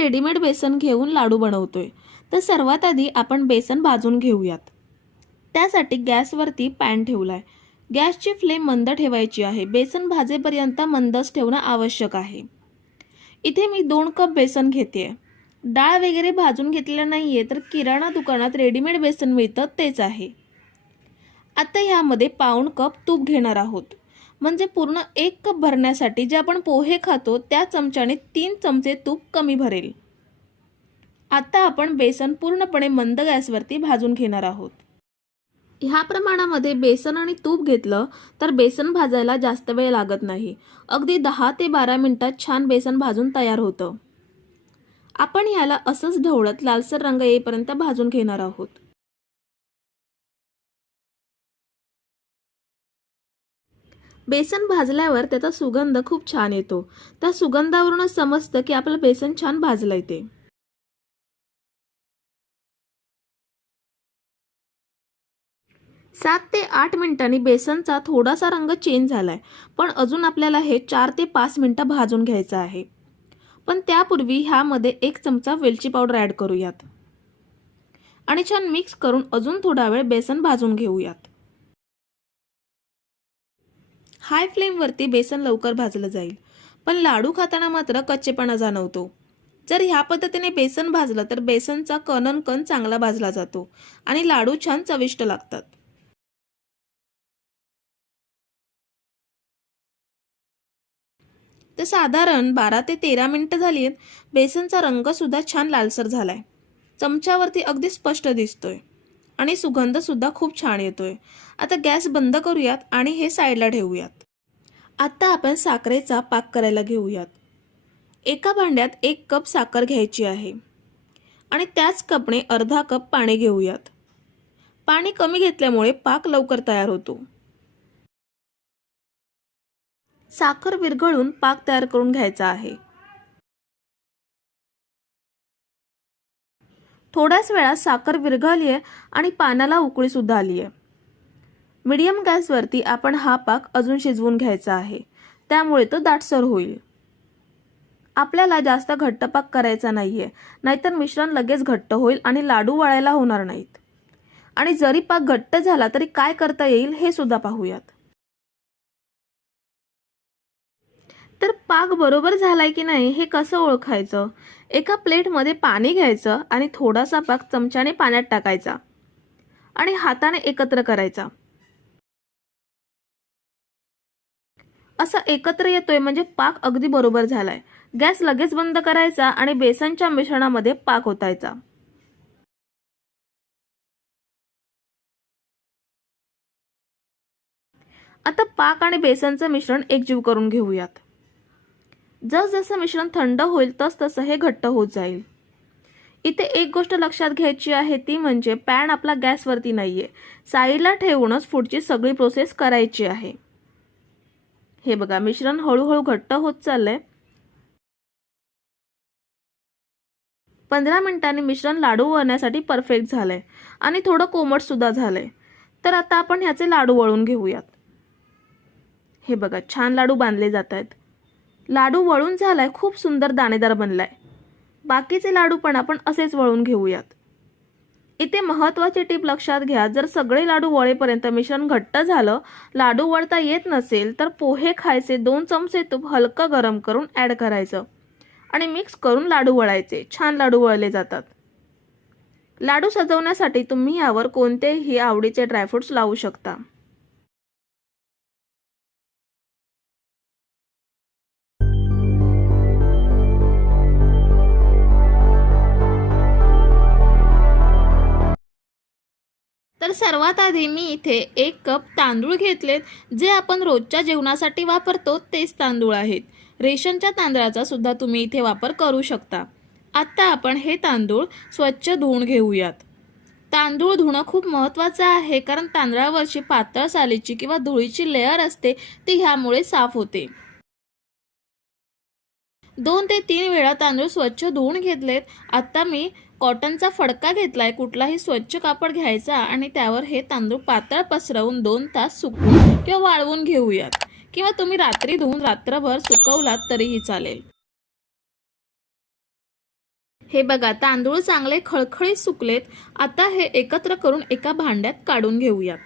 Readymade बेसन घेऊन लाडू बनवतोय. तर सर्वात आधी आपण बेसन भाजून घेऊयात. त्यासाठी गॅसवरती पॅन ठेवलाय. गॅसची फ्लेम मंद ठेवायची आहे. बेसन भाजेपर्यंत मंदच ठेवणं आवश्यक आहे. इथे मी दोन कप बेसन घेते डाळ वगैरे भाजून घेतलेलं आहे तर किराणा दुकानात रेडीमेड बेसन मिळतं तेच आहे. आता ह्यामध्ये पाऊण कप तूप घेणार आहोत. म्हणजे पूर्ण एक कप भरण्यासाठी जे आपण पोहे खातो त्या चमच्याने तीन चमचे तूप कमी भरेल. आता आपण बेसन पूर्णपणे मंद गॅसवरती भाजून घेणार आहोत. ह्या प्रमाणामध्ये बेसन आणि तूप घेतलं तर बेसन भाजायला जास्त वेळ लागत नाही. अगदी दहा ते बारा मिनटात छान बेसन भाजून तयार होतं. आपण ह्याला असंच ढवळत लालसर रंग येईपर्यंत भाजून घेणार आहोत. बेसन भाजल्यावर त्याचा सुगंध खूप छान येतो. त्या सुगंधावरूनच समजतं की आपलं बेसन छान भाजलंय ते. सात ते आठ मिनिटांनी बेसनचा थोडासा रंग चेंज झालाय. पण अजून आपल्याला हे चार ते पाच मिनिटं भाजून घ्यायचं आहे. पण त्यापूर्वी ह्यामध्ये एक चमचा वेलची पावडर ॲड करूयात. आणि छान मिक्स करून अजून थोडा वेळ बेसन भाजून घेऊयात. हाय फ्लेमवरती बेसन लवकर भाजलं जाईल. पण लाडू खाताना मात्र कच्चेपणा जाणवतो. जर ह्या पद्धतीने बेसन भाजलं तर बेसनचा कणन कण चांगला भाजला जातो आणि लाडू छान चविष्ट लागतात. तर साधारण बारा ते तेरा मिनिटं झाली आहेत बेसनचा रंगसुद्धा छान लालसर झालाय. चमच्यावरती अगदी स्पष्ट दिसतोय. आणि सुगंधसुद्धा खूप छान येतोय. आता गॅस बंद करूयात आणि हे साईडला ठेवूयात. आता आपण साखरेचा पाक करायला घेऊयात. एका भांड्यात एक कप साखर घ्यायची आहे. आणि त्याच कपने अर्धा कप पाणी घेऊयात. पाणी कमी घेतल्यामुळे पाक लवकर तयार होतो. साखर विरघळून पाक तयार करून घ्यायचा आहे. थोड्याच वेळात साखर विरघळली आहे आणि पानाला उकळीसुद्धा आली आहे मिडियम गॅसवरती आपण हा पाक अजून शिजवून घ्यायचा आहे. त्यामुळे तो दाटसर होईल. आपल्याला जास्त घट्ट पाक करायचा आहे नाहीतर मिश्रण लगेच घट्ट होईल आणि लाडू वळायला होणार नाहीत. आणि जरी पाक घट्ट झाला तरी काय करता येईल हे सुद्धा पाहूयात. तर पाक बरोबर झालाय की नाही हे कसं ओळखायचं? एका प्लेटमध्ये पाणी घ्यायचं आणि थोडासा पाक चमच्याने पाण्यात टाकायचा आणि हाताने एकत्र करायचा. असं एकत्र येतोय म्हणजे पाक अगदी बरोबर झालाय. गॅस लगेच बंद करायचा आणि बेसनच्या मिश्रणामध्ये पाक ओतायचा. आता पाक आणि बेसनचं मिश्रण एकजीव करून घेऊयात. जसजसं मिश्रण थंड होईल तस तसं हे घट्ट होत जाईल. इथे एक गोष्ट लक्षात घ्यायची आहे ती म्हणजे पॅन आपला गॅसवरती नाही आहे साईडला ठेवूनच पुढची सगळी प्रोसेस करायची आहे. हे बघा मिश्रण हळूहळू घट्ट होत चाललंय. पंधरा मिनिटांनी मिश्रण लाडू वळण्यासाठी परफेक्ट झालंय आणि थोडं कोमट सुद्धा झालंय. तर आता आपण ह्याचे लाडू वळून घेऊयात. हे बघा छान लाडू बांधले जात आहेत लाडू वळून झालाय खूप सुंदर दाणेदार बनलाय. बाकीचे लाडू पण आपण असेच वळून घेऊयात. इथे महत्वाची टीप लक्षात घ्या जर सगळे लाडू वळेपर्यंत मिश्रण घट्ट झालं लाडू वळता येत नसेल तर पोहे खायचे दोन चमचे तूप हलकं गरम करून ॲड करायचं. आणि मिक्स करून लाडू वळायचे छान लाडू वळले जातात. लाडू सजवण्यासाठी तुम्ही यावर कोणतेही आवडीचे ड्रायफ्रुट्स लावू शकता. तर सर्वात आधी मी इथे एक कप तांदूळ घेतलेत जे आपण रोजच्या जेवणासाठी वापरतो तेच तांदूळ आहेत. रेशनच्या तांदळाचा सुद्धा तुम्ही इथे वापर करू शकता. आत्ता आपण हे तांदूळ स्वच्छ धुवून घेऊयात. तांदूळ धुणं खूप महत्त्वाचं आहे कारण तांदळावरची पातळ सालीची किंवा धुळीची लेअर असते ती ह्यामुळे साफ होते. दोन ते तीन वेळा तांदूळ स्वच्छ धुवून घेतलेत. आत्ता मी कॉटनचा फडका घेतलाय कुठलाही स्वच्छ कापड घ्यायचा आणि त्यावर हे तांदूळ पातळ पसरवून दोन तास सुकवून किंवा वाळवून घेऊयात. किंवा तुम्ही रात्री धुवून रात्रभर सुकवलात तरीही चालेल. हे बघा तांदूळ चांगले खळखळीत सुकलेत. आता हे एकत्र करून एका भांड्यात काढून घेऊयात.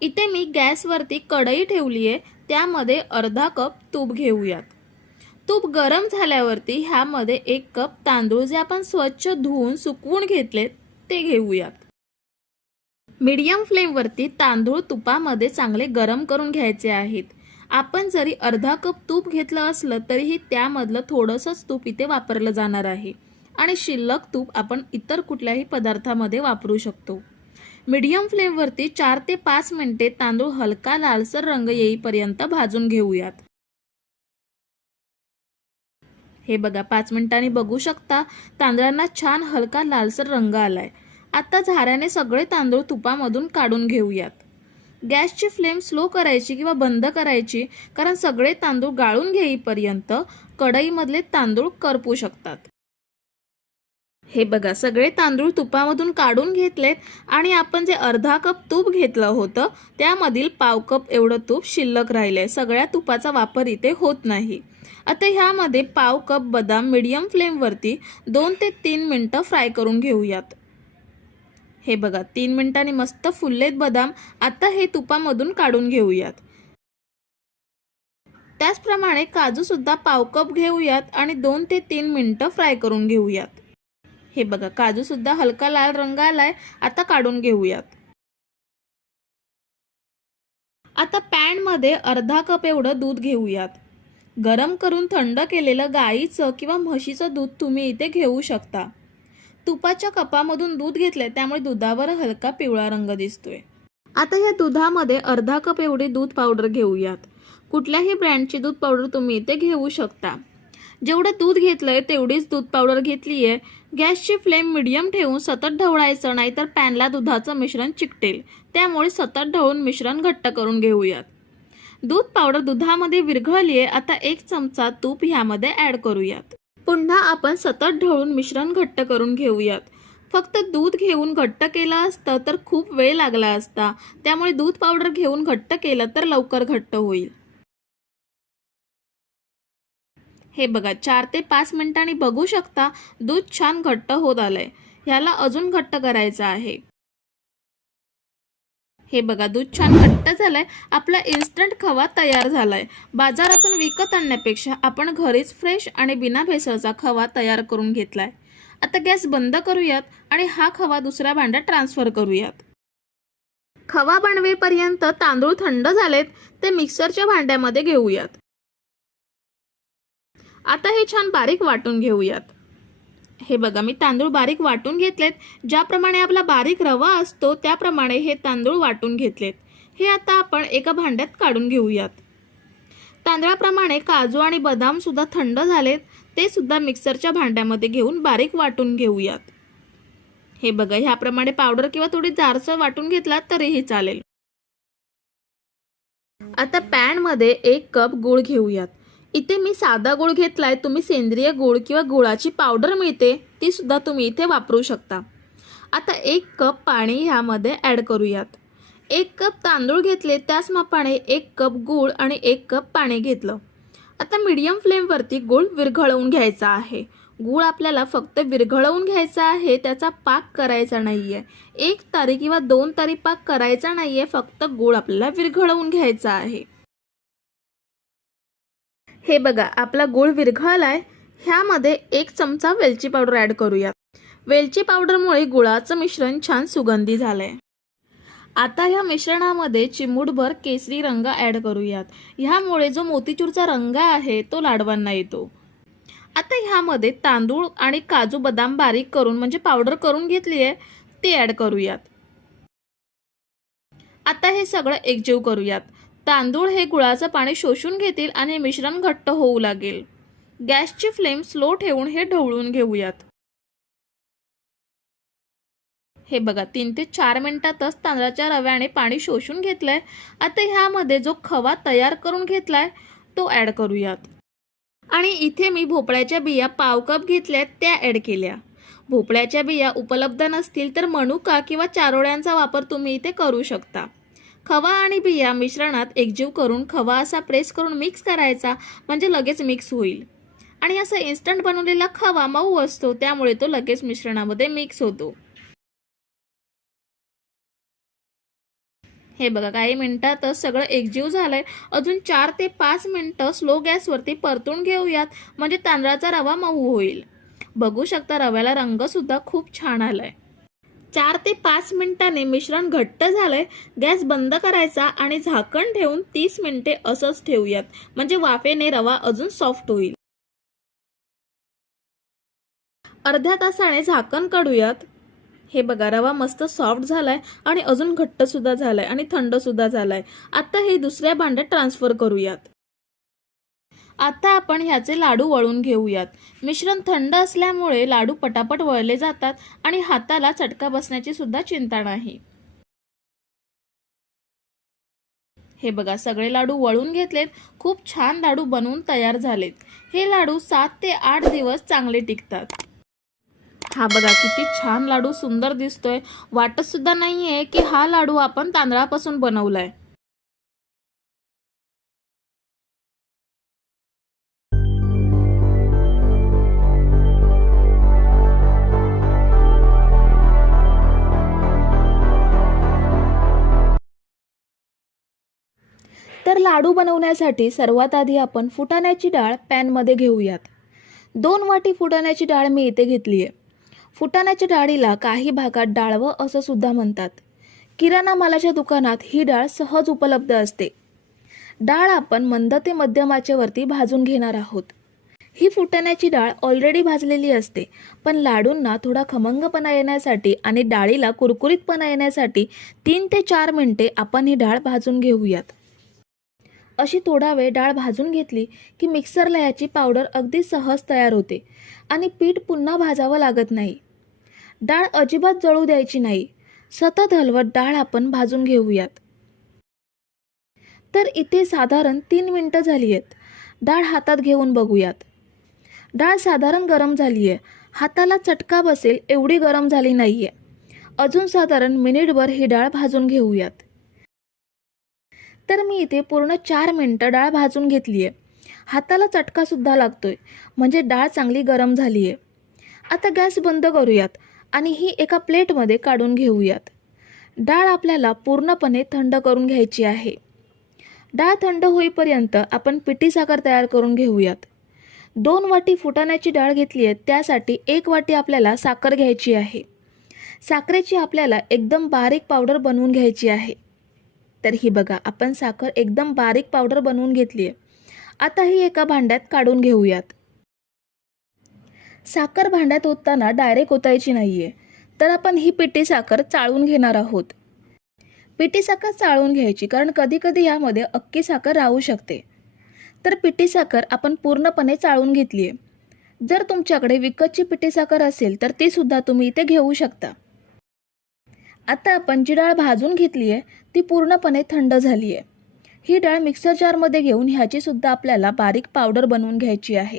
इथे मी गॅसवरती कढई ठेवली आहे त्यामध्ये अर्धा कप तूप घेऊयात. तूप गरम झाल्यावरती ह्यामध्ये एक कप तांदूळ जे आपण स्वच्छ धुवून सुकवून घेतले ते घेऊयात. मीडियम फ्लेमवरती तांदूळ तुपामध्ये चांगले गरम करून घ्यायचे आहेत. आपण जरी अर्धा कप तूप घेतलं असलं तरीही त्यामधलं थोडंसंच तूप इथे वापरलं जाणार आहे. आणि शिल्लक तूप आपण इतर कुठल्याही पदार्थामध्ये वापरू शकतो. मीडियम फ्लेमवरती चार ते पाच मिनिटे तांदूळ हलका लालसर रंग येईपर्यंत भाजून घेऊयात. हे बघा पाच मिनिटांनी बघू शकता तांदळांना छान हलका लालसर रंग आलाय. आता झाऱ्याने सगळे तांदूळ तुपामधून काढून घेऊयात. गॅसची फ्लेम स्लो करायची किंवा बंद करायची कारण सगळे तांदूळ गाळून घेईपर्यंत कढईमधले तांदूळ करपू शकतात. हे बघा सगळे तांदूळ तुपामधून काढून घेतलेत आणि आपण जे अर्धा कप तूप घेतलं होतं त्यामधील पाव कप एवढं तूप शिल्लक राहिले सगळ्या तुपाचा वापर इथे होत नाही. आता ह्यामध्ये पाव कप बदाम मिडियम फ्लेमवरती दोन ते तीन मिनटं फ्राय करून घेऊयात. हे बघा तीन मिनिटांनी मस्त फुललेत बदाम. आता हे तुपामधून काढून घेऊयात. त्याचप्रमाणे काजूसुद्धा पाव कप घेऊयात आणि दोन ते तीन मिनटं फ्राय करून घेऊयात. हे बघा काजूसुद्धा हलका लाल रंग आलाय. आता काढून घेऊयात. आता पॅनमध्ये अर्धा कप एवढं दूध घेऊयात. गरम करून थंड केलेलं गाईचं किंवा म्हशीचं दूध तुम्ही इथे घेऊ शकता. तुपाच्या कपामधून दूध घेतलंय त्यामुळे दुधावर हलका पिवळा रंग दिसतोय. आता या दुधामध्ये अर्धा कप एवढी दूध पावडर घेऊयात. कुठल्याही ब्रँडची दूध पावडर तुम्ही इथे घेऊ शकता. जेवढं दूध घेतलंय तेवढीच दूध पावडर घेतली आहे गॅसची फ्लेम मिडियम ठेवून सतत ढवळायचं नाहीतर पॅनला दुधाचं मिश्रण चिकटेल. त्यामुळे सतत ढवळून मिश्रण घट्ट करून घेऊयात. दूध पावडर दुधामध्ये विरघळली आहे आता एक चमचा तूप ह्यामध्ये ॲड करूयात. पुन्हा आपण सतत ढवळून मिश्रण घट्ट करून घेऊयात. फक्त दूध घेऊन घट्ट केलं असतं तर खूप वेळ लागला असता. त्यामुळे दूध पावडर घेऊन घट्ट केलं तर लवकर घट्ट होईल. हे बघा चार ते पाच मिनिटांनी बघू शकता दूध छान घट्ट होत आलंय. ह्याला अजून घट्ट करायचं आहे. हे बघा दूध छान घट्ट झालंय. आपला इन्स्टंट खवा तयार झालाय. बाजारातून विकत आणण्यापेक्षा आपण घरीच फ्रेश आणि बिना भेसळचा खवा तयार करून घेतलाय. आता गॅस बंद करूयात आणि हा खवा दुसऱ्या भांड्यात ट्रान्सफर करूयात. खवा बनवेपर्यंत तांदूळ थंड झालेत ते मिक्सरच्या भांड्यामध्ये घेऊयात. आता हे छान बारीक वाटून घेऊयात. हे बघा मी तांदूळ बारीक वाटून घेतलेत. ज्याप्रमाणे आपला बारीक रवा असतो त्याप्रमाणे हे तांदूळ वाटून घेतलेत. हे आता आपण एका भांड्यात काढून घेऊयात. तांदळाप्रमाणे काजू आणि बदाम सुद्धा थंड झालेत. ते सुद्धा मिक्सरच्या भांड्यामध्ये घेऊन बारीक वाटून घेऊयात. हे बघा ह्याप्रमाणे पावडर किंवा थोडी जारसर वाटून घेतलात तरीही चालेल. आता पॅनमध्ये एक कप गूळ घेऊयात. इथे मी साधा गूळ घेतलाय तुम्ही सेंद्रिय गूळ किंवा गुळाची पावडर मिळते ती सुद्धा तुम्ही इथे वापरू शकता. आता एक कप पाणी ह्यामध्ये ॲड करूयात. एक कप तांदूळ घेतले त्याच मापाने एक कप गूळ आणि एक कप पाणी घेतलं. आता मीडियम फ्लेमवरती गूळ विरघळवून घ्यायचा आहे. गूळ आपल्याला फक्त विरघळवून घ्यायचा आहे त्याचा पाक करायचा नाही आहे एक तारी किंवा दोन तारी पाक करायचा नाही आहे फक्त गूळ आपल्याला विरघळवून घ्यायचा आहे. हे बघा आपला गूळ आहे ह्यामध्ये एक चमचा वेलची पावडर ॲड करूयात. वेलची पावडरमुळे गुळाचं मिश्रण छान सुगंधी झालंय. आता ह्या मिश्रणामध्ये चिमूटभर केसरी रंग ॲड करूयात. ह्यामुळे जो मोतीचूरचा रंग आहे तो लाडवांना येतो. आता ह्यामध्ये तांदूळ आणि काजू बदाम बारीक करून म्हणजे पावडर करून घेतली आहे ते ॲड करूयात. आता हे सगळं एकजीव करूयात. तांदूळ हे गुळाचं पाणी शोषून घेतील आणि मिश्रण घट्ट होऊ लागेल. गॅसची फ्लेम स्लो ठेवून हे ढवळून घेऊयात. हे बघा तीन ते चार मिनिटातच तांदळाच्या रव्याने पाणी शोषून घेतलंय. आता ह्यामध्ये जो खवा तयार करून घेतलाय तो ॲड करूयात. आणि इथे मी भोपळ्याच्या बिया पाव कप घेतल्यात त्या ॲड केल्या. भोपळ्याच्या बिया उपलब्ध नसतील तर मनुका किंवा चारोळ्यांचा वापर तुम्ही इथे करू शकता. खवा आणि बिया मिश्रणात एकजीव करून खवा असा प्रेस करून मिक्स करायचा म्हणजे लगेच मिक्स होईल. आणि असा इन्स्टंट बनवलेला खवा मऊ असतो त्यामुळे तो लगेच मिश्रणामध्ये मिक्स होतो. हे बघा काही मिनिटातच सगळं एकजीव झालंय. अजून चार ते पाच मिनिटं स्लो गॅसवरती परतून घेऊयात म्हणजे तांदळाचा रवा मऊ होईल. बघू शकता रव्याला रंगसुद्धा खूप छान आलाय. चार ते पाच मिनिटांनी मिश्रण घट्ट झालंय गॅस बंद करायचा आणि झाकण ठेवून तीस मिनिटे असंच ठेवूयात. म्हणजे वाफेने रवा अजून सॉफ्ट होईल. अर्ध्या तासाने झाकण काढूयात. हे बघा रवा मस्त सॉफ्ट झालाय आणि अजून घट्ट सुद्धा झालाय आणि थंड सुद्धा झालाय. आता हे दुसऱ्या भांड्यात ट्रान्सफर करूयात. आता आपण ह्याचे लाडू वळून घेऊयात. मिश्रण थंड असल्यामुळे लाडू पटापट वळले जातात आणि हाताला चटका बसण्याची सुद्धा चिंता नाही. हे बघा सगळे लाडू वळून घेतलेत. खूप छान लाडू बनवून तयार झालेत. हे लाडू सात ते आठ दिवस चांगले टिकतात. हा बघा किती छान लाडू सुंदर दिसतोय. वाटत सुद्धा नाहीये की हा लाडू आपण तांदळापासून बनवलाय. तर लाडू बनवण्यासाठी सर्वात आधी आपण फुटाण्याची डाळ पॅनमध्ये घेऊयात. दोन वाटी फुटाण्याची डाळ मी इथे घेतली आहे. फुटाण्याच्या डाळीला काही भागात डाळवं असं सुद्धा म्हणतात. किराणा मालाच्या दुकानात ही डाळ सहज उपलब्ध असते. डाळ आपण मंद ते मध्यम आचेवरती भाजून घेणार आहोत. ही फुटाण्याची डाळ ऑलरेडी भाजलेली असते पण लाडूंना थोडा खमंगपणा येण्यासाठी आणि डाळीला कुरकुरीतपणा येण्यासाठी तीन ते चार मिनटे आपण ही डाळ भाजून घेऊयात. अशी थोडा वेळ डाळ भाजून घेतली की मिक्सरला याची पावडर अगदी सहज तयार होते आणि पीठ पुन्हा भाजावं लागत नाही. डाळ अजिबात जळू द्यायची नाही. सतत हलवत डाळ आपण भाजून घेऊयात. तर इथे साधारण तीन मिनटं झाली आहेत डाळ हातात घेऊन बघूयात. डाळ साधारण गरम झाली आहे हाताला चटका बसेल एवढी गरम झाली नाही आहे अजून साधारण मिनिटभर ही डाळ भाजून घेऊयात. तर मी इथे पूर्ण चार मिनटं डाळ भाजून घेतली आहे हाताला चटकासुद्धा लागतो आहे म्हणजे डाळ चांगली गरम झाली आहे आता गॅस बंद करूयात आणि ही एका प्लेटमध्ये काढून घेऊयात. डाळ आपल्याला पूर्णपणे थंड करून घ्यायची आहे. डाळ थंड होईपर्यंत आपण पिठी साखर तयार करून घेऊयात. दोन वाटी फुटाण्याची डाळ घेतली आहे त्यासाठी एक वाटी आपल्याला साखर घ्यायची आहे. साखरेची आपल्याला एकदम बारीक पावडर बनवून घ्यायची आहे. तर ही बघा आपण साखर एकदम बारीक पावडर बनवून घेतली आहे आता ही एका भांड्यात काढून घेऊयात. साखर भांड्यात ओतताना डायरेक्ट ओतायची नाही आहे तर आपण ही पिठी साखर चाळून घेणार आहोत. पिठी साखर चाळून घ्यायची कारण कधीकधी यामध्ये अक्की साखर राहू शकते. तर पिठी साखर आपण पूर्णपणे चाळून घेतली आहे जर तुमच्याकडे विकतची पिठी साखर असेल तर ती सुद्धा तुम्ही इथे घेऊ शकता. आता आपण जी डाळ भाजून घेतली आहे ती पूर्णपणे थंड झाली आहे ही डाळ मिक्सर जारमध्ये घेऊन ह्याचीसुद्धा आपल्याला बारीक पावडर बनवून घ्यायची आहे.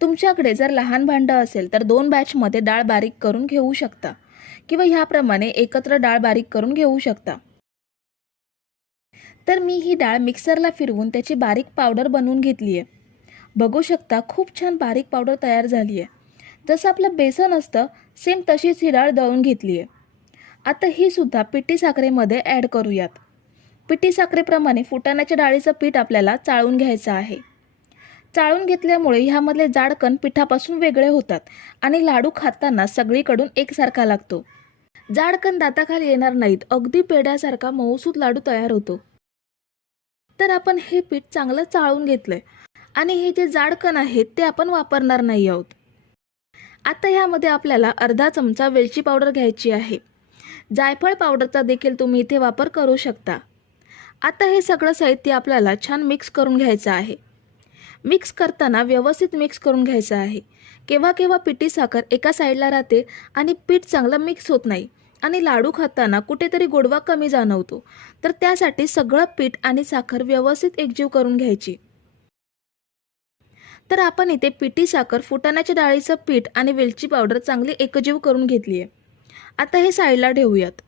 तुमच्याकडे जर लहान भांडं असेल तर दोन बॅचमध्ये डाळ बारीक करून घेऊ शकता. किंवा ह्याप्रमाणे एकत्र डाळ बारीक करून घेऊ शकता. तर मी ही डाळ मिक्सरला फिरवून त्याची बारीक पावडर बनवून घेतली आहे बघू शकता खूप छान बारीक पावडर तयार झाली आहे जसं आपलं बेसन असतं सेम तशीच ही डाळ दळून घेतली आहे आता ही सुद्धा पिठी साखरेमध्ये ॲड करूयात. पिठी साखरेप्रमाणे फुटाण्याच्या डाळीचं पीठ आपल्याला चाळून घ्यायचं आहे. चाळून घेतल्यामुळे ह्यामधले जाडकण पिठापासून वेगळे होतात आणि लाडू खाताना सगळीकडून एकसारखा लागतो. जाडकण दाताखाली येणार नाहीत अगदी पेड्यासारखा मऊसूत लाडू तयार होतो. तर आपण हे पीठ चांगलं चाळून घेतलंय आणि हे जे जाडकण आहेत ते आपण वापरणार नाही आहोत. आता ह्यामध्ये आपल्याला अर्धा चमचा वेलची पावडर घ्यायची आहे. जायफळ पावडरचा देखील तुम्ही इथे वापर करू शकता. आता हे सगळं साहित्य आपल्याला छान मिक्स करून घ्यायचं आहे. मिक्स करताना व्यवस्थित मिक्स करून घ्यायचं आहे. केव्हा केव्हा पिठी साखर एका साईडला राहते आणि पीठ चांगलं मिक्स होत नाही आणि लाडू खाताना कुठेतरी गोडवा कमी जाणवतो तर त्यासाठी सगळं पीठ आणि साखर व्यवस्थित एकजीव करून घ्यायची. तर आपण इथे पिठी साखर फुटाण्याच्या डाळीचं पीठ आणि वेलची पावडर चांगली एकजीव करून घेतली आहे. आता हे साईडला ठेवूयात.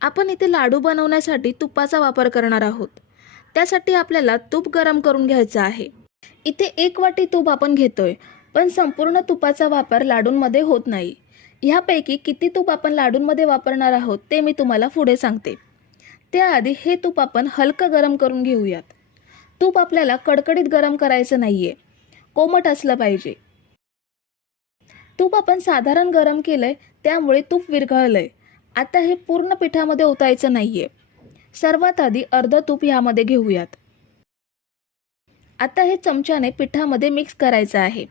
आपण इथे लाडू बनवण्यासाठी तुपाचा वापर करणार आहोत. त्यासाठी आपल्याला तूप गरम करून घ्यायचं आहे. इथे एक वाटी तूप आपण घेतोय पण संपूर्ण तुपाचा वापर लाडूंमध्ये होत नाही. ह्यापैकी किती तूप आपण लाडूंमध्ये वापरणार आहोत ते मी तुम्हाला पुढे सांगते. त्याआधी हे तूप आपण हलकं गरम करून घेऊयात. तूप आपल्याला कडकडीत गरम करायचं नाही आहे कोमट असलं पाहिजे. तूप आपण साधारण गरम केलं आहे त्यामुळे तूप विरघळलंय. आता हे पूर्ण पिठामध्ये ओतायचं नाहीये. सर्वात आधी अर्ध तूप ह्यामध्ये घेऊयात. आता हे चमच्याने पिठामध्ये मिक्स करायचं आहे.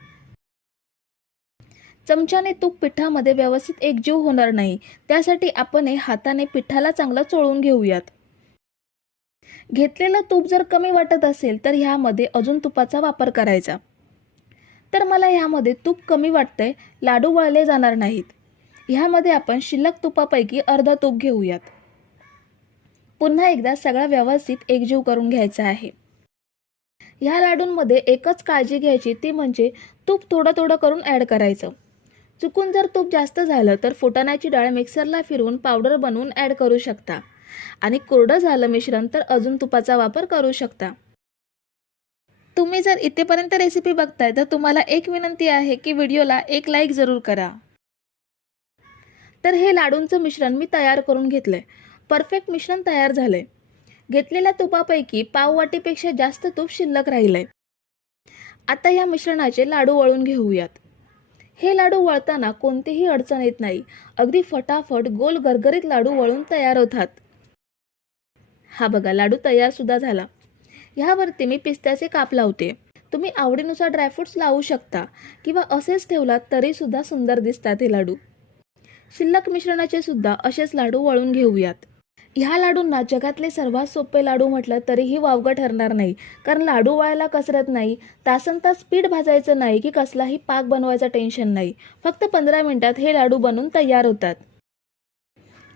चमच्याने तूप पिठामध्ये व्यवस्थित एकजीव होणार नाही. त्यासाठी आपण हे हाताने पिठाला चांगलं चोळून घेऊयात. घेतलेलं तूप जर कमी वाटत असेल तर ह्यामध्ये अजून तुपाचा वापर करायचा. तर मला ह्यामध्ये तूप कमी वाटतंय लाडू वळले जाणार नाहीत. ह्यामध्ये आपण शिल्लक तुपापैकी अर्धा तूप घेऊयात. पुन्हा एकदा सगळा व्यवस्थित एकजीव करून घ्यायचा आहे. ह्या लाडूंमध्ये एकच काळजी घ्यायची ती म्हणजे तूप थोडं थोडं करून ॲड करायचं. चुकून जर तूप जास्त झालं तर फुटाण्याची डाळ मिक्सरला फिरवून पावडर बनवून ॲड करू शकता. आणि कोरडं झालं मिश्रण तर अजून तुपाचा वापर करू शकता. तुम्ही जर इथेपर्यंत रेसिपी बघताय तर तुम्हाला एक विनंती आहे की व्हिडिओला एक लाईक जरूर करा. तर हे लाडूंचं मिश्रण मी तयार करून घेतलंय. परफेक्ट मिश्रण तयार झालंय. घेतलेल्या तुपापैकी पाववाटीपेक्षा जास्त तूप शिल्लक राहिलंय. आता या मिश्रणाचे लाडू वळून घेऊयात. हे लाडू वळताना कोणतीही अडचण येत नाही. अगदी फटाफट गोल गरगरीत लाडू वळून तयार होतात. हा बघा लाडू तयार सुद्धा झाला. ह्यावरती मी पिस्त्याचे काप लावते. तुम्ही आवडीनुसार ड्रायफ्रुट्स लावू शकता किंवा असेच ठेवलात तरी सुद्धा सुंदर दिसतात हे लाडू. शिल्लक मिश्रणाचे सुद्धा असेच लाडू वळून घेऊयात. ह्या लाडूंना जगातले सर्वात सोपे लाडू म्हटलं तरीही वावगं ठरणार नाही. कारण लाडू वळायला कसरत नाही तासन तास पीठ भाजायचं नाही की कसलाही पाक बनवायचं टेन्शन नाही. फक्त पंधरा मिनिटात हे लाडू बनून तयार होतात.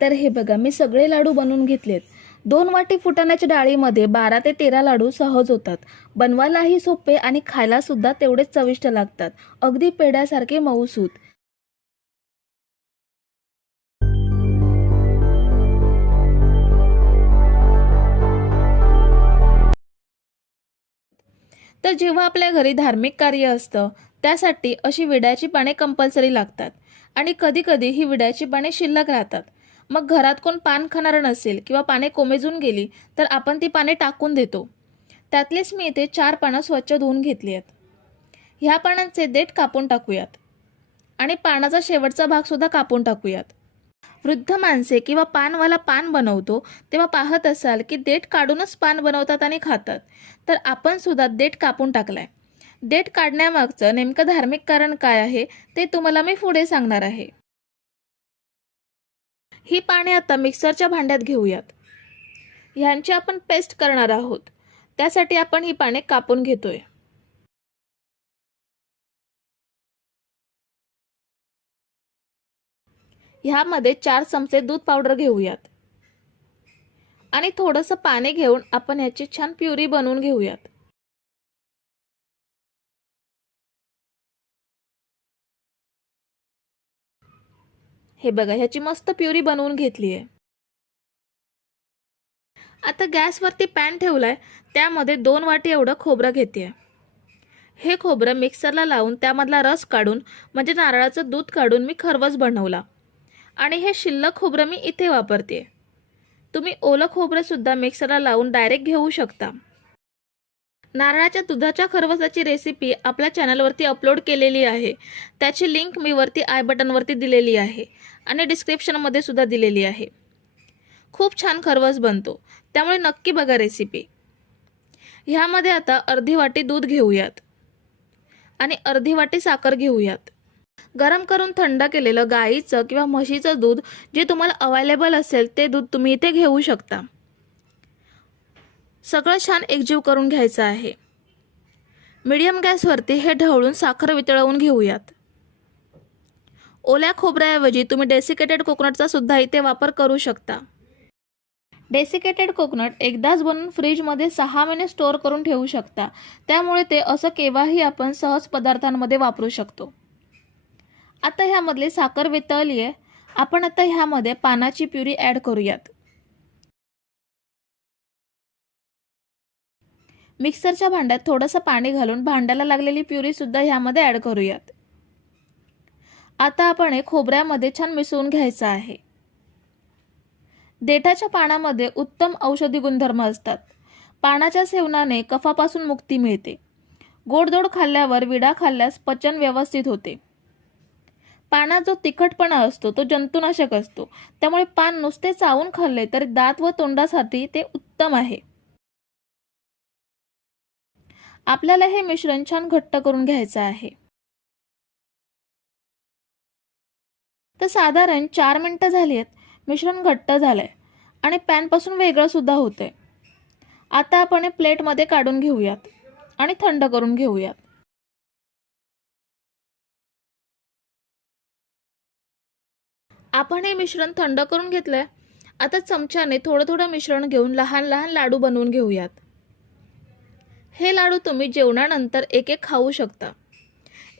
तर हे बघा मी सगळे लाडू बनवून घेतलेत. दोन वाटी फुटाण्याच्या डाळीमध्ये बारा ते तेरा लाडू सहज होतात. बनवायलाही सोपे आणि खायला सुद्धा तेवढेच चविष्ट लागतात. अगदी पेढ्यासारखे मऊसूत तर जेव्हा आपल्या घरी धार्मिक कार्य असतं त्यासाठी अशी विड्याची पाने कंपल्सरी लागतात. आणि कधीकधी ही विड्याची पाने शिल्लक राहतात. मग घरात कोण पान खाणार नसेल किंवा पाने कोमेजून गेली तर आपण ती पाने टाकून देतो. त्यातलीच मी इथे चार पानं स्वच्छ धुवून घेतली आहेत. ह्या पानांचे देठ कापून टाकूयात. आणि पानाचा शेवटचा भागसुद्धा कापून टाकूयात. वृद्ध माणसे किंवा पानवाला पान बनवतो तेव्हा पाहत असाल की देठ काढूनच पान बनवतात आणि खातात. तर आपण सुद्धा देठ कापून टाकलाय. देठ काढण्यामागचं नेमकं धार्मिक कारण काय आहे ते तुम्हाला मी पुढे सांगणार आहे. ही पाने आता मिक्सरच्या भांड्यात घेऊयात. ह्यांची आपण पेस्ट करणार आहोत. त्यासाठी आपण ही पाने कापून घेतोय. ह्यामध्ये चार चमचे दूध पावडर घेऊयात. आणि थोडंसं पाणी घेऊन आपण ह्याची छान प्युरी बनवून घेऊयात. हे बघा ह्याची मस्त प्युरी बनवून घेतली आहे. आता गॅसवरती पॅन ठेवलाय त्यामध्ये दोन वाटी एवढं खोबरं घेते. हे खोबरं मिक्सरला लावून त्यामधला रस काढून म्हणजे नारळाचं दूध काढून मी खरवस बनवला. आणि हे शिल्लक खोबरं मी इथे वापरते. तुम्ही ओलं खोबरंसुद्धा मिक्सरला लावून डायरेक्ट घेऊ शकता. नारळाच्या दुधाच्या खरवसाची रेसिपी आपल्या चॅनलवरती अपलोड केलेली आहे. त्याची लिंक मी वरती आय बटनवरती दिलेली आहे आणि डिस्क्रिप्शनमध्ये सुद्धा दिलेली आहे. खूप छान खरवस बनतो. त्यामुळे नक्की बघा रेसिपी ह्यामध्ये आता अर्धी वाटी दूध घेऊयात. आणि अर्धी वाटी साखर घेऊयात. गरम करून थंड केलेलं गाईचं किंवा म्हशीचं दूध जे तुम्हाला अवेलेबल असेल ते दूध तुम्ही इथे घेऊ शकता. सगळं छान एकजीव करून घ्यायचं आहे. मीडियम गॅसवरती हे ढवळून साखर वितळवून घेऊयात. ओल्या खोबऱ्याऐवजी तुम्ही डेसिकेटेड कोकोनटचा सुद्धा इथे वापर करू शकता. डेसिकेटेड कोकोनट एकदाच बनवून फ्रीजमध्ये सहा महिने स्टोअर करून ठेवू शकता. त्यामुळे ते असं केव्हाही आपण सहज पदार्थांमध्ये वापरू शकतो. आता ह्यामधली साखर वितळली आहे आपण आता ह्यामध्ये पानाची प्युरी ॲड करूयात. मिक्सरच्या भांड्यात थोडंसं पाणी घालून भांड्याला लागलेली प्युरी सुद्धा ह्यामध्ये ॲड करूयात. आता आपण हे खोबऱ्यामध्ये छान मिसळून घ्यायचं आहे. देठाच्या पानामध्ये उत्तम औषधी गुणधर्म असतात. पानाच्या सेवनाने कफापासून मुक्ती मिळते. गोडधोड खाल्ल्यावर विडा खाल्ल्यास पचन व्यवस्थित होते. पानात जो तिखटपणा असतो तो जंतुनाशक असतो. त्यामुळे पान नुसते चावून खाल्ले तरी दात व तोंडासाठी ते उत्तम आहे. आपल्याला हे मिश्रण छान घट्ट करून घ्यायचं आहे. तर साधारण चार मिनटं झाली आहेत मिश्रण घट्ट झालंय. आणि पॅनपासून वेगळं सुद्धा होतंय. आता आपण हे प्लेटमध्ये काढून घेऊयात. आणि थंड करून घेऊयात. आपण हे मिश्रण थंड करून घेतलं आहे आता चमच्याने थोडं थोडं मिश्रण घेऊन लहान लहान लाडू बनवून घेऊयात. हे लाडू तुम्ही जेवणानंतर एक एक खाऊ शकता.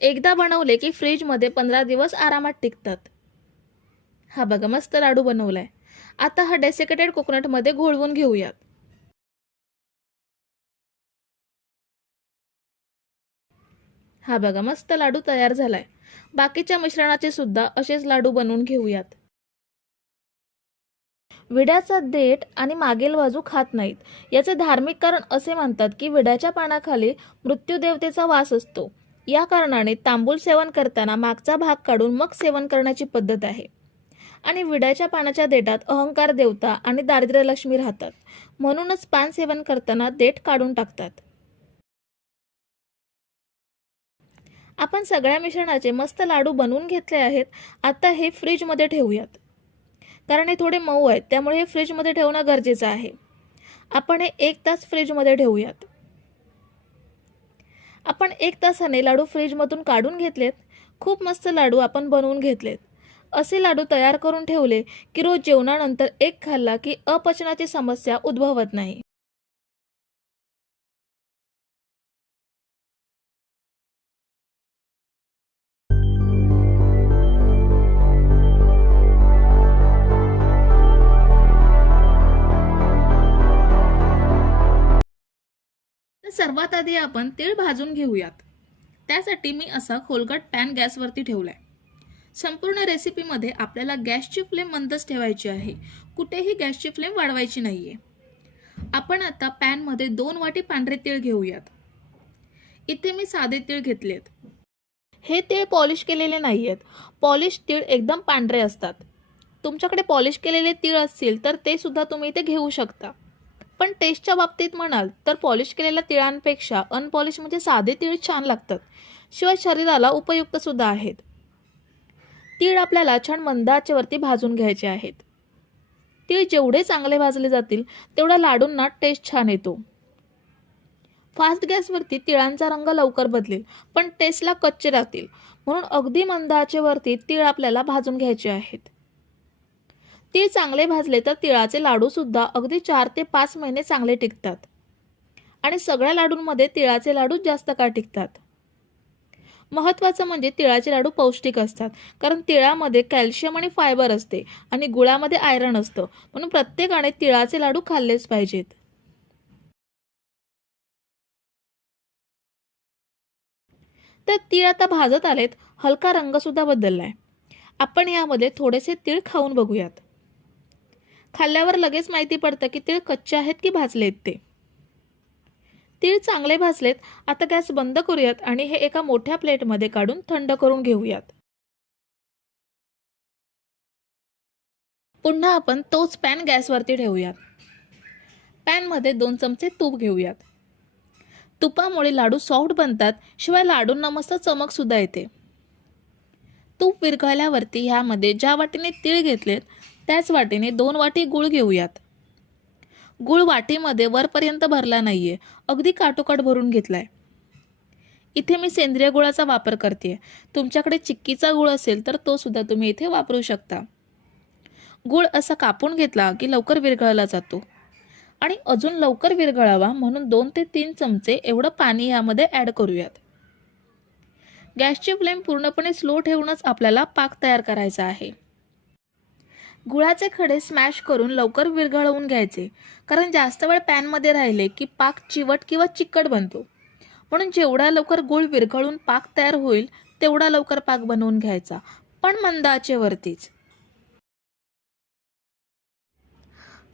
एकदा बनवले की फ्रीजमध्ये पंधरा दिवस आरामात टिकतात. हा बघा मस्त लाडू बनवलाय. आता हा डेसिकेटेड कोकोनटमध्ये घोळवून घेऊयात. हा बघा मस्त लाडू तयार झालाय. बाकीच्या मिश्रणाचे सुद्धा असेच लाडू बनवून घेऊयात. विड्याचा देठ आणि मागील बाजू खात नाहीत. याचे धार्मिक कारण असे मानतात की विड्याच्या पानाखाली मृत्यूदेवतेचा वास असतो. या कारणाने तांबूल सेवन करताना मागचा भाग काढून मग सेवन करण्याची पद्धत आहे. आणि विड्याच्या पानाच्या देठात अहंकार देवता आणि दारिद्र्यलक्ष्मी राहतात. म्हणूनच पान सेवन करताना देठ काढून टाकतात. आपण सगळ्या मिश्रणाचे मस्त लाडू बनवून घेतले आहेत. आता हे फ्रीजमध्ये ठेवूयात. कारण हे थोडे मऊ आहेत त्यामुळे हे फ्रीजमध्ये ठेवणं गरजेचं आहे. आपण हे एक तास फ्रीजमध्ये ठेवूयात. आपण एक तासाने लाडू फ्रीजमधून काढून घेतलेत. खूप मस्त लाडू आपण बनवून घेतलेत. असे लाडू तयार करून ठेवले की रोज जेवणानंतर एक खाल्ला की अपचनाची समस्या उद्भवत नाही. सर्वात आधी आपण तीळ भाजून घेऊयात. त्यासाठी मी असा खोलगट पॅन गॅसवरती ठेवलाय. संपूर्ण रेसिपीमध्ये आपल्याला गॅसची फ्लेम मंदच ठेवायची आहे. कुठेही गॅसची फ्लेम वाढवायची नाहीये. आपण आता पॅनमध्ये दोन वाटी पांढरे तीळ घेऊयात. इथे मी साधे तीळ घेतलेत. हे तीळ पॉलिश केलेले नाही आहेत पॉलिश तीळ एकदम पांढरे असतात. तुमच्याकडे पॉलिश केलेले तीळ असतील तर ते सुद्धा तुम्ही इथे घेऊ शकता. पण टेस्टच्या बाबतीत म्हणाल तर पॉलिश केलेल्या तिळांपेक्षा अनपॉलिश म्हणजे साधे तीळ छान लागतात. शिवाय शरीराला उपयुक्त सुद्धा आहेत. तीळ आपल्याला छान मंद आचेवरती भाजून घ्यायचे आहेत. तीळ जेवढे चांगले भाजले जातील तेवढा लाडूंना टेस्ट छान येतो. फास्ट गॅसवरती तिळांचा रंग लवकर बदलेल पण टेस्टला कच्चे राहतील. म्हणून अगदी मंद आचेवरती तीळ आपल्याला भाजून घ्यायचे आहेत. तीळ चांगले भाजले तर तिळाचे लाडूसुद्धा अगदी चार ते पाच महिने चांगले टिकतात. आणि सगळ्या लाडूंमध्ये तिळाचे लाडू जास्त काळ टिकतात? महत्त्वाचं म्हणजे तिळाचे लाडू पौष्टिक असतात. कारण तिळामध्ये कॅल्शियम आणि फायबर असते आणि गुळामध्ये आयरन असतं. म्हणून प्रत्येकाने तिळाचे लाडू खाल्लेच पाहिजेत. तर तीळ आता भाजत आलेत. हलका रंगसुद्धा बदलला बदललाय. आपण यामध्ये थोडेसे तीळ खाऊन बघूयात. खाल्ल्यावर लगेच माहिती पडतं की तीळ कच्चे आहेत की भाजलेत ते. तीळ चांगले भाजलेत आता गॅस बंद करूयात आणि हे एका मोठ्या प्लेटमध्ये काढून थंड करून घेऊयात. पुन्हा आपण तोच पॅन गॅसवरती ठेवूयात. पॅनमध्ये दोन चमचे तूप घेऊयात. तुपामुळे लाडू सॉफ्ट बनतात शिवाय लाडूंना मस्त चमक सुद्धा येते. तूप विरघळल्यावरती ह्यामध्ये ज्या वाटीने तीळ घेतलेत त्याच वाटीने दोन वाटी गूळ घेऊयात. गूळ वाटीमध्ये वरपर्यंत भरला नाही आहे अगदी काटोकाट भरून घेतलाय. इथे मी सेंद्रिय गुळाचा वापर करते. तुमच्याकडे चिक्कीचा गुळ असेल तर तो सुद्धा तुम्ही इथे वापरू शकता. गुळ असा कापून घेतला की लवकर विरघळला जातो. आणि अजून लवकर विरघळावा म्हणून दोन ते तीन चमचे एवढं पाणी यामध्ये ॲड करूयात. गॅसची फ्लेम पूर्णपणे स्लो ठेवूनच आपल्याला पाक तयार करायचा आहे. गुळाचे खडे स्मॅश करून लवकर विरघळवून घ्यायचे. कारण जास्त वेळ पॅनमध्ये राहिले की पाक चिवट किंवा चिकट बनतो. म्हणून जेवढा लवकर गुळ विरघळून पाक तयार होईल तेवढा लवकर पाक बनवून घ्यायचा. पण मंद आचेवरतीच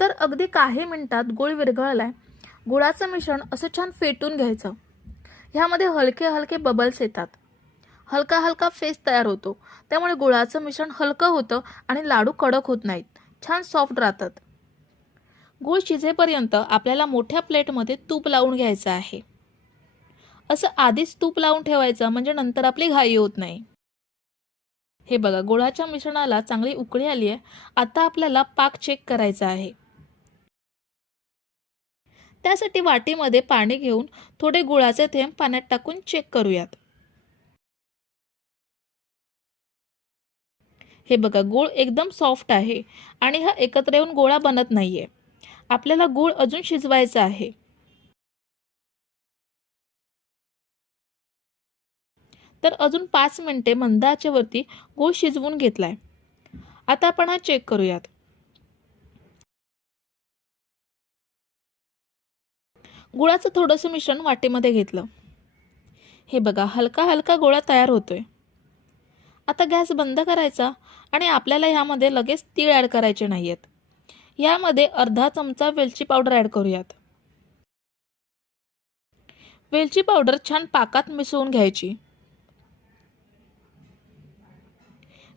तर अगदी काही मिनिटात गुळ विरघळलाय. गुळाचं मिश्रण असं छान फेटून घ्यायचं. ह्यामध्ये हलके हलके बबल्स येतात. हलका हलका फेस तयार होतो. त्यामुळे गुळाचं मिश्रण हलकं होतं आणि लाडू कडक होत नाहीत. छान सॉफ्ट राहतात. गुळ शिजेपर्यंत आपल्याला मोठ्या प्लेटमध्ये तूप लावून घ्यायचं आहे. असं आधीच तूप लावून ठेवायचं म्हणजे नंतर आपली घाई होत नाही. हे बघा गुळाच्या मिश्रणाला चांगली उकळी आली आहे. आता आपल्याला पाक चेक करायचा आहे. त्यासाठी वाटीमध्ये पाणी घेऊन थोडे गुळाचे थेंब पाण्यात टाकून चेक करूयात. हे बघा गूळ एकदम सॉफ्ट आहे आणि हा एकत्र येऊन गोळा बनत नाहीये. आपल्याला गूळ अजून शिजवायचा आहे. तर अजून पाच मिनिटे मंदाच्यावरती गूळ शिजवून घेतलाय. आता आपण हा चेक करूयात. गुळाचं थोडंसं मिश्रण वाटेमध्ये घेतलं. हे बघा हलका हलका गोळा तयार होतोय. आता गॅस बंद करायचा आणि आपल्याला ह्यामध्ये लगेच तीळ ॲड करायचे नाही आहेत यामध्ये अर्धा चमचा वेलची पावडर ॲड करूयात. वेलची पावडर छान पाकात मिसळून घ्यायची.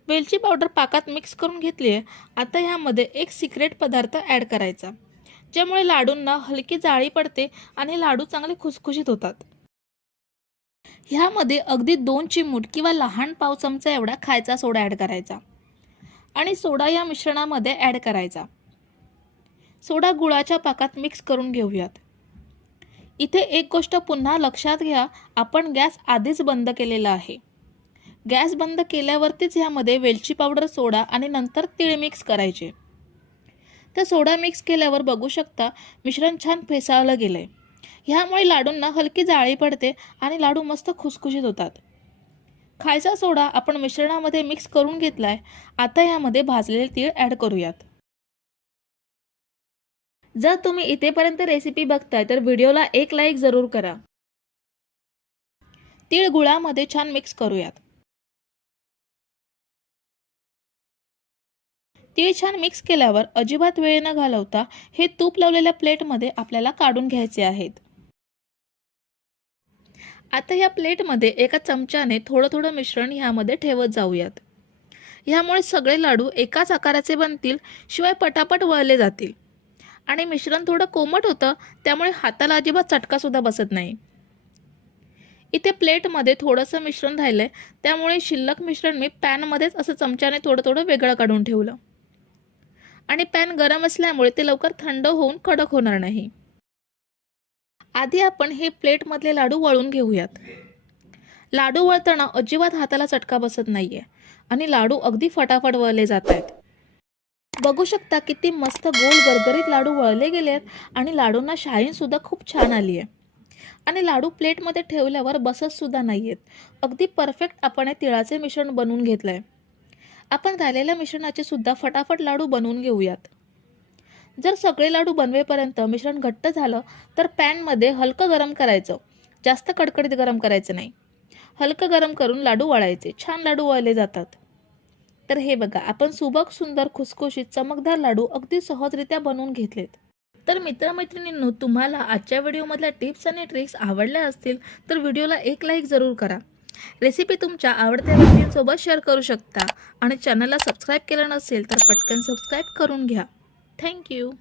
वेलची पावडर पाकात मिक्स करून घेतली आहे आता ह्यामध्ये एक सिक्रेट पदार्थ ॲड करायचा ज्यामुळे लाडूंना हलकी जाळी पडते आणि लाडू चांगले खुसखुशीत होतात. ह्यामध्ये अगदी दोन चिमूट किंवा लहान पाव चमचा एवढा खायचा सोडा ॲड करायचा. आणि सोडा या मिश्रणामध्ये ॲड करायचा. सोडा गुळाच्या पाकात मिक्स करून घेऊयात. इथे एक गोष्ट पुन्हा लक्षात घ्या आपण गॅस आधीच बंद केलेला आहे. गॅस बंद केल्यावरतीच ह्यामध्ये वेलची पावडर सोडा आणि नंतर तीळ मिक्स करायचे. तर सोडा मिक्स केल्यावर बघू शकता मिश्रण छान फेसाळलं गेलं आहे ह्यामुळे लाडूंना हलकी जाळी पडते आणि लाडू मस्त खुसखुशीत होतात. खायचा सोडा आपण मिश्रणामध्ये मिक्स करून घेतलाय. आता यामध्ये भाजलेले तीळ ॲड करूयात. जर तुम्ही इथेपर्यंत रेसिपी बघताय तर व्हिडिओला एक लाईक जरूर करा. तीळ गुळामध्ये छान मिक्स करूयात. ते छान मिक्स केल्यावर अजिबात वेळ न घालवता हे तूप लावलेल्या प्लेटमध्ये आपल्याला काढून घ्यायचे आहेत. आता या प्लेटमध्ये एका चमच्याने थोडं थोडं मिश्रण ह्यामध्ये ठेवत जाऊयात. ह्यामुळे सगळे लाडू एकाच आकाराचे बनतील शिवाय पटापट वळले जातील. आणि मिश्रण थोडं कोमट होतं त्यामुळे हाताला अजिबात चटकासुद्धा बसत नाही. इथे प्लेटमध्ये थोडंसं मिश्रण राहिलं आहे त्यामुळे शिल्लक मिश्रण मी पॅनमध्येच असं चमच्याने थोडं थोडं वेगळं काढून ठेवलं. आणि पॅन गरम असल्यामुळे ते लवकर थंड होऊन कडक होणार नाही. आधी आपण हे प्लेटमधले लाडू वळून घेऊयात. लाडू वळताना अजिबात हाताला चटका बसत नाहीये आणि लाडू अगदी फटाफट वळले जात आहेत बघू शकता किती मस्त गोल गरगरीत लाडू वळले गेलेत आणि लाडूंना शाईन सुद्धा खूप छान आली आहे आणि लाडू प्लेटमध्ये ठेवल्यावर बसत सुद्धा नाही आहेत अगदी परफेक्ट आपण हे तिळाचे मिश्रण बनवून घेतलं आहे आपण राहिलेल्या मिश्रणाचे सुद्धा फटाफट लाडू बनवून घेऊयात. जर सगळे लाडू बनवेपर्यंत मिश्रण घट्ट झालं तर पॅनमध्ये हलकं गरम करायचं. जास्त कडकडीत गरम करायचं नाही. हलकं गरम करून लाडू वळायचे. छान लाडू वळले जातात. तर हे बघा आपण सुबक सुंदर खुसखुशीत चमकदार लाडू अगदी सहजरित्या बनवून घेतलेत. तर मित्रमैत्रिणींनो तुम्हाला आजच्या व्हिडिओमधल्या टिप्स आणि ट्रिक्स आवडल्या असतील तर व्हिडिओला एक लाईक जरूर करा. रेसिपी तुमच्या आवडत्या व्यक्तींसोबत शेअर करू शकता. आणि चॅनलला सबस्क्राईब केलं नसेल तर पटकन सबस्क्राईब करून घ्या. थँक्यू